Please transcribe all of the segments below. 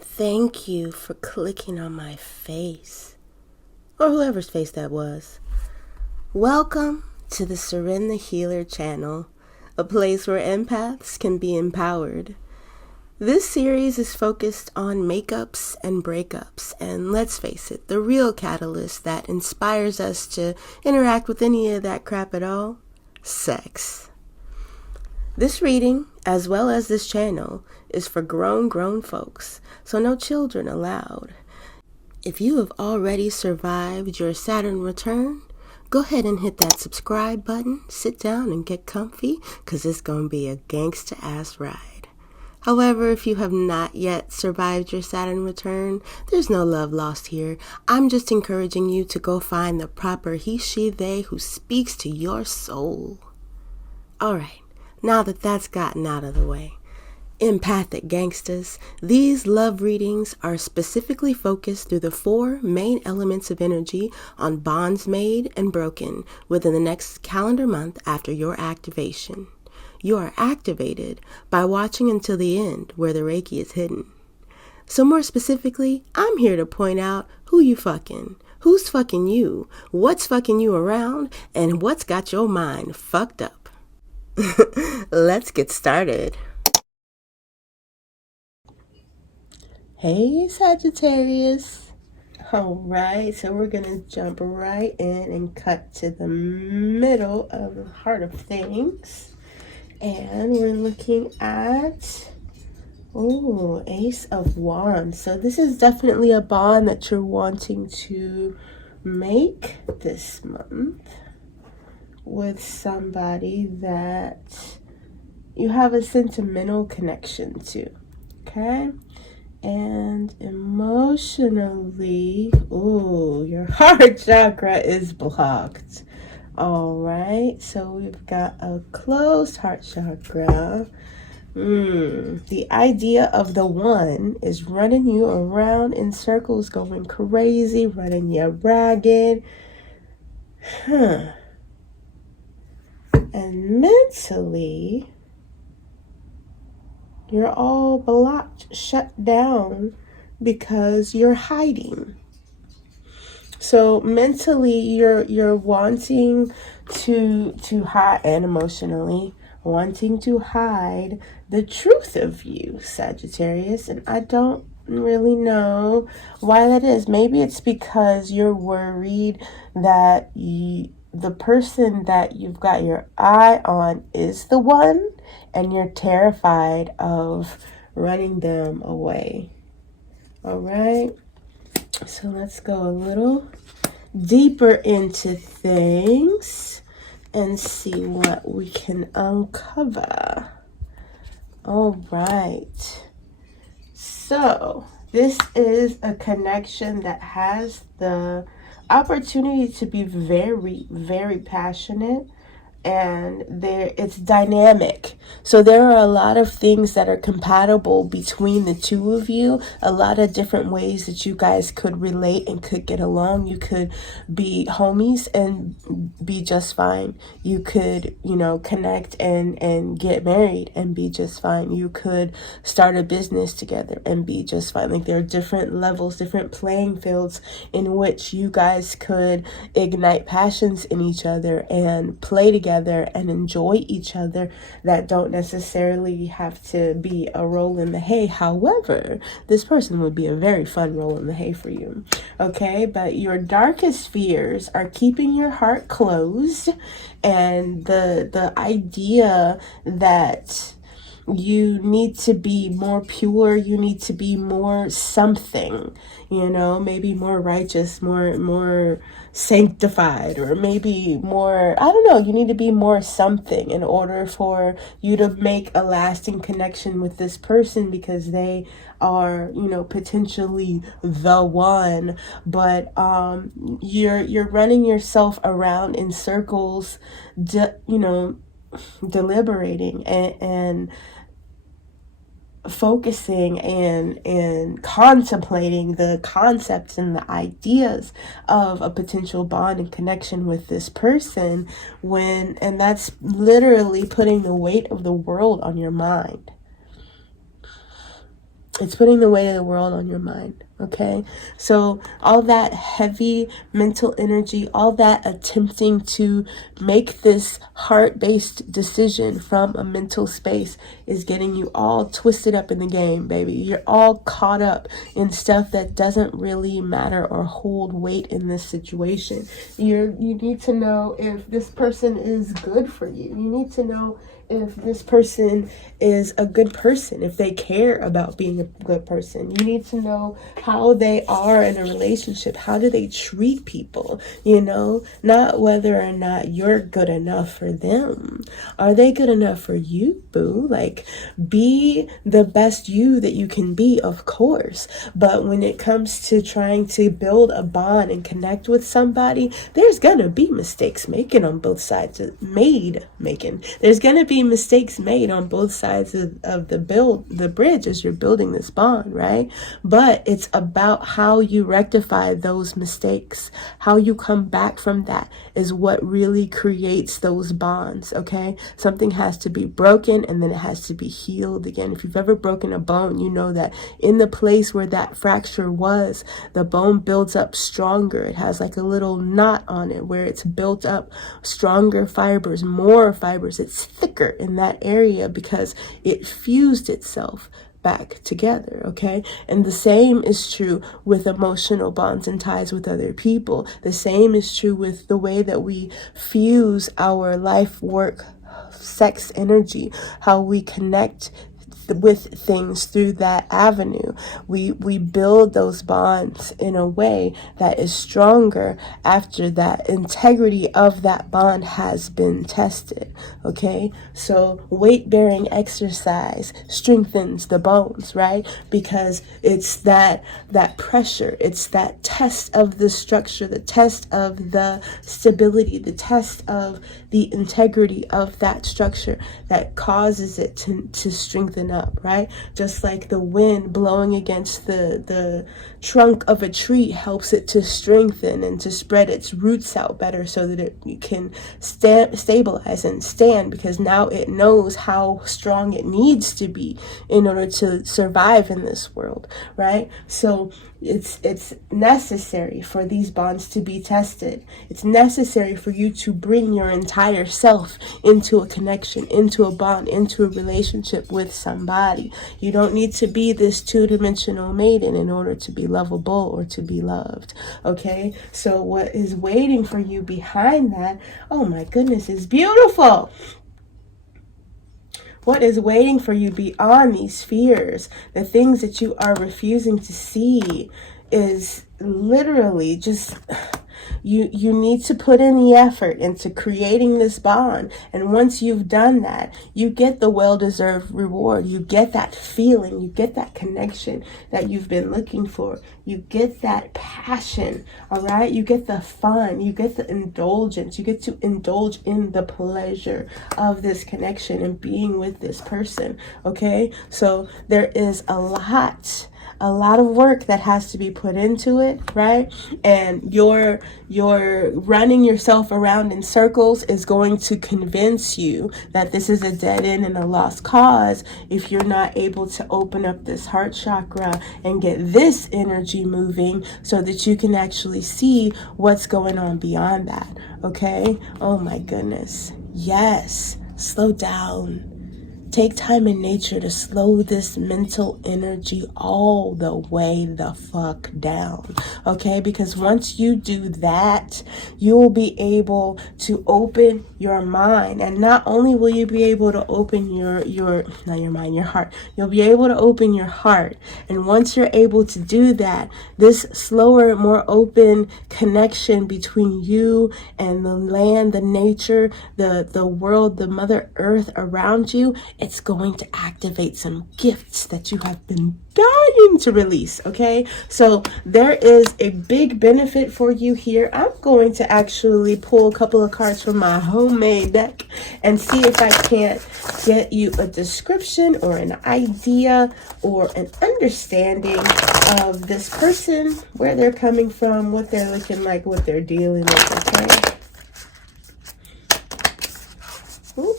Thank you for clicking on my face, or whoever's face that was. Welcome to the Surrender Healer channel, a place where empaths can be empowered. This series is focused on makeups and breakups, and let's face it, the real catalyst that inspires us to interact with any of that crap at all: sex. This reading, as well as this channel, is for grown folks, so no children allowed. If you have already survived your Saturn return, go ahead and hit that subscribe button, sit down and get comfy, because it's going to be a gangsta-ass ride. However, if you have not yet survived your Saturn return, there's no love lost here. I'm just encouraging you to go find the proper he, she, they who speaks to your soul. Alright. Now that that's gotten out of the way, empathic gangsters, these love readings are specifically focused through the 4 main elements of energy on bonds made and broken within the next calendar month after your activation. You are activated by watching until the end where the Reiki is hidden. So more specifically, I'm here to point out who you fucking, who's fucking you, what's fucking you around, and what's got your mind fucked up. Let's get started. Hey, Sagittarius. Alright, so we're going to jump right in and cut to the middle of the heart of things. And we're looking at, Ace of Wands. So this is definitely a bond that you're wanting to make this month with somebody that you have a sentimental connection to, okay? And emotionally, your heart chakra is blocked. All right, so we've got a closed heart chakra. The idea of the one is running you around in circles, going crazy, running you ragged. And mentally, you're all blocked, shut down because you're hiding. So mentally, you're wanting to hide, and emotionally wanting to hide the truth of you, Sagittarius. And I don't really know why that is. Maybe it's because you're worried that the person that you've got your eye on is the one, and you're terrified of running them away. All right, so let's go a little deeper into things and see what we can uncover. All right, so this is a connection that has the opportunity to be very, very passionate, and it's dynamic. So there are a lot of things that are compatible between the two of you, a lot of different ways that you guys could relate and could get along. You could be homies and be just fine. You could, connect and get married and be just fine. You could start a business together and be just fine. Like, there are different levels, different playing fields in which you guys could ignite passions in each other and play together and enjoy each other that don't necessarily have to be a roll in the hay. However, this person would be a very fun roll in the hay for you. Okay, but your darkest fears are keeping your heart closed, and the idea that you need to be more pure, you need to be more something, maybe more righteous, more sanctified, or maybe more, I don't know, you need to be more something in order for you to make a lasting connection with this person, because they are, potentially the one. But you're running yourself around in circles, deliberating and focusing and contemplating the concepts and the ideas of a potential bond and connection with this person, and that's literally putting the weight of the world on your mind. It's putting the weight of the world on your mind, okay? So all that heavy mental energy, all that attempting to make this heart-based decision from a mental space is getting you all twisted up in the game, baby. You're all caught up in stuff that doesn't really matter or hold weight in this situation. You need to know if this person is good for you. You need to know if this person is a good person, if they care about being a good person. You need to know how they are in a relationship. How do they treat people? You know, not whether or not you're good enough for them. Are they good enough for you, boo? Like, be the best you that you can be, of course. But when it comes to trying to build a bond and connect with somebody, there's gonna be mistakes making on both sides. There's gonna be mistakes made on both sides of the bridge as you're building this bond, right? But it's about how you rectify those mistakes. How you come back from that is what really creates those bonds, okay? Something has to be broken and then it has to be healed again. If you've ever broken a bone, you know that in the place where that fracture was, the bone builds up stronger. It has like a little knot on it where it's built up stronger fibers, more fibers. It's thicker in that area because it fused itself back together, okay? And the same is true with emotional bonds and ties with other people. The same is true with the way that we fuse our life, work, sex energy, how we connect with things through that avenue. We build those bonds in a way that is stronger after that integrity of that bond has been tested, okay? So weight-bearing exercise strengthens the bones, right? Because it's that pressure, it's that test of the structure, the test of the stability, the test of the integrity of that structure that causes it to strengthen up, right? Just like the wind blowing against the trunk of a tree helps it to strengthen and to spread its roots out better so that it can stabilize and stand, because now it knows how strong it needs to be in order to survive in this world, right? So it's necessary for these bonds to be tested. It's necessary for you to bring your entire self into a connection, into a bond, into a relationship with somebody. You don't need to be this two-dimensional maiden in order to be lovable or to be loved, okay? So what is waiting for you behind that, oh my goodness, is beautiful. What is waiting for you beyond these fears, the things that you are refusing to see, is literally just, you need to put in the effort into creating this bond. And once you've done that, you get the well-deserved reward. You get that feeling, you get that connection that you've been looking for. You get that passion, all right? You get the fun, you get the indulgence, you get to indulge in the pleasure of this connection and being with this person, okay? So there is a lot of work that has to be put into it, right? And your running yourself around in circles is going to convince you that this is a dead end and a lost cause if you're not able to open up this heart chakra and get this energy moving so that you can actually see what's going on beyond that, okay? Oh my goodness. Yes, slow down. Take time in nature to slow this mental energy all the way the fuck down, okay? Because once you do that, you will be able to open your mind. And not only will you be able to open your heart. You'll be able to open your heart. And once you're able to do that, this slower, more open connection between you and the land, the nature, the world, the Mother Earth around you, it's going to activate some gifts that you have been dying to release, okay? So there is a big benefit for you here. I'm going to actually pull a couple of cards from my homemade deck and see if I can't get you a description or an idea or an understanding of this person, where they're coming from, what they're looking like, what they're dealing with, okay? Ooh.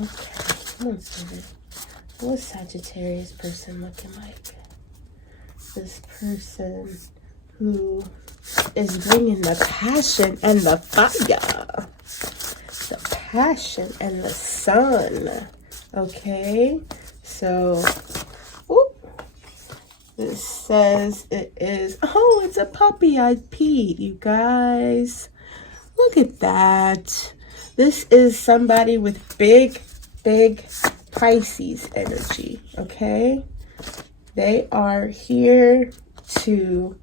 Okay, come on, Spirit. What's Sagittarius person looking like? This person who is bringing the passion and the fire. The passion and the sun. Okay, so this says it is, oh, it's a puppy-eyed Pete, you guys. Look at that. This is somebody with big Pisces energy, okay? They are here to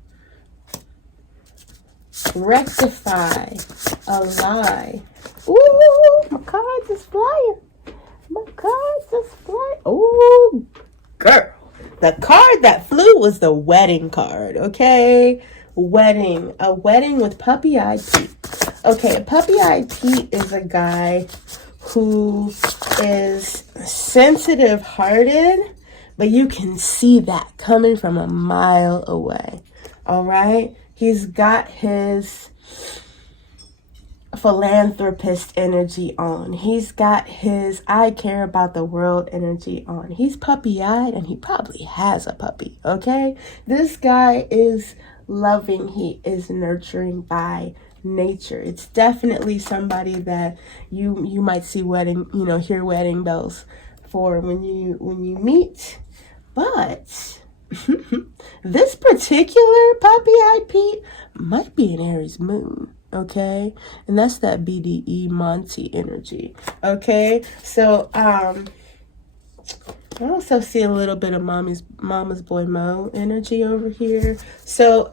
rectify a lie. Ooh, my cards is flying. My cards is flying. Ooh, girl. The card that flew was the wedding card, okay? Wedding. A wedding with puppy-eyed Pete. Okay, a puppy-eyed Pete is a guy who is sensitive-hearted, but you can see that coming from a mile away, all right? He's got his philanthropist energy on. He's got his I care about the world energy on. He's puppy-eyed, and he probably has a puppy, okay? This guy is loving. He is nurturing by nature. It's definitely somebody that you might see hear wedding bells for when you meet. But this particular puppy-eyed Pete might be an Aries moon, okay? And that's that BDE Monty energy, okay? So, I also see a little bit of Mama's Boy Mo energy over here. So,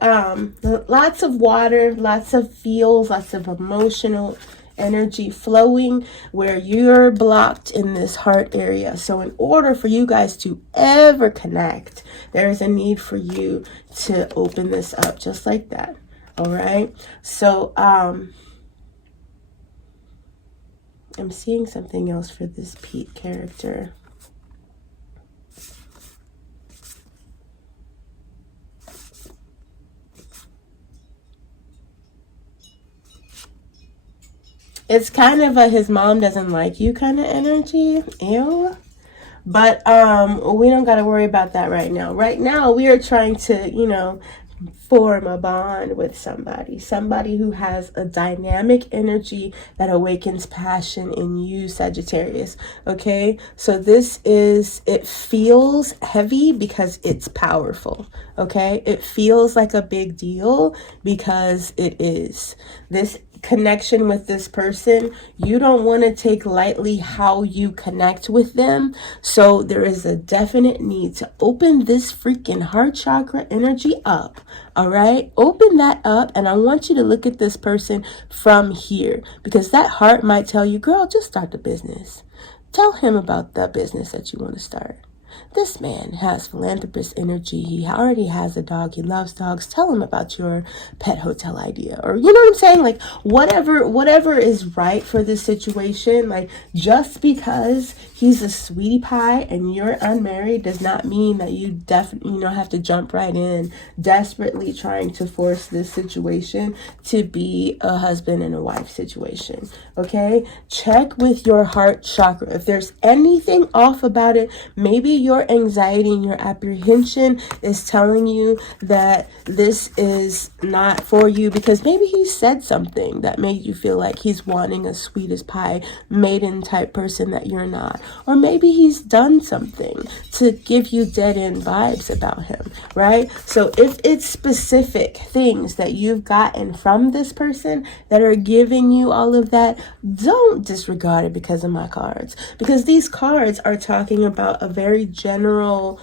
lots of water, lots of feels, lots of emotional energy flowing where you're blocked in this heart area. So in order for you guys to ever connect, there is a need for you to open this up just like that. All right. So I'm seeing something else for this Pete character. It's kind of a his mom doesn't like you kind of energy. Ew. But we don't got to worry about that right now. Right now, we are trying to, form a bond with somebody who has a dynamic energy that awakens passion in you, Sagittarius. Okay, so it feels heavy because it's powerful. Okay, it feels like a big deal because it is. This connection with this person, you don't want to take lightly how you connect with them. So there is a definite need to open this freaking heart chakra energy up. All right, open that up, and I want you to look at this person from here, because that heart might tell you, girl, just start the business. Tell him about the business that you want to start. This man has philanthropist energy. He already has a dog. He loves dogs. Tell him about your pet hotel idea. Or, you know what I'm saying? Like, whatever is right for this situation. Like, just because he's a sweetie pie and you're unmarried does not mean that you definitely, have to jump right in, desperately trying to force this situation to be a husband and a wife situation. Okay? Check with your heart chakra. If there's anything off about it, maybe your anxiety and your apprehension is telling you that this is not for you, because maybe he said something that made you feel like he's wanting a sweet as pie maiden type person that you're not. Or maybe he's done something to give you dead end vibes about him, right? So if it's specific things that you've gotten from this person that are giving you all of that, don't disregard it because of my cards, because these cards are talking about a very general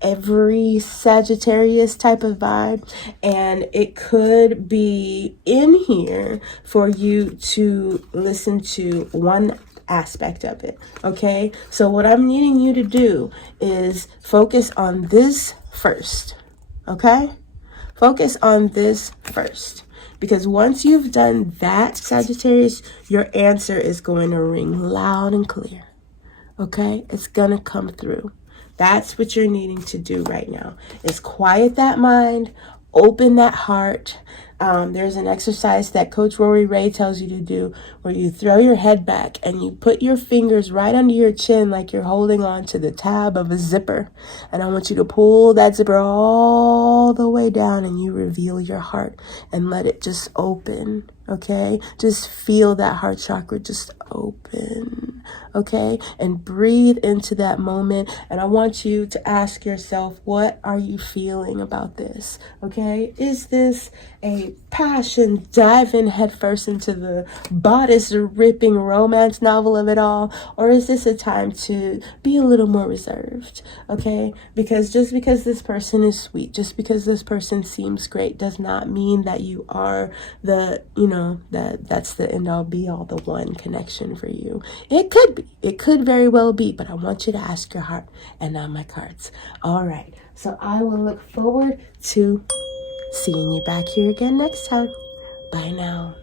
every Sagittarius type of vibe, and it could be in here for you to listen to one aspect of it. Okay, so what I'm needing you to do is focus on this first. Okay, focus on this first, because once you've done that, Sagittarius, your answer is going to ring loud and clear. Okay, it's gonna come through. That's what you're needing to do right now, is quiet that mind, open that heart, There's an exercise that Coach Rory Ray tells you to do where you throw your head back and you put your fingers right under your chin like you're holding on to the tab of a zipper. And I want you to pull that zipper all the way down and you reveal your heart and let it just open. Okay, just feel that heart chakra just open. Okay, and breathe into that moment. And I want you to ask yourself, what are you feeling about this? Okay, is this a passion diving headfirst into the bodice ripping romance novel of it all, or is this a time to be a little more reserved? Okay, because just because this person is sweet, just because this person seems great, does not mean that you are the, that's the end all be all, the one connection for you. It could be, it could very well be, but I want you to ask your heart and not my cards. All right, so I will look forward to seeing you back here again next time. Bye now.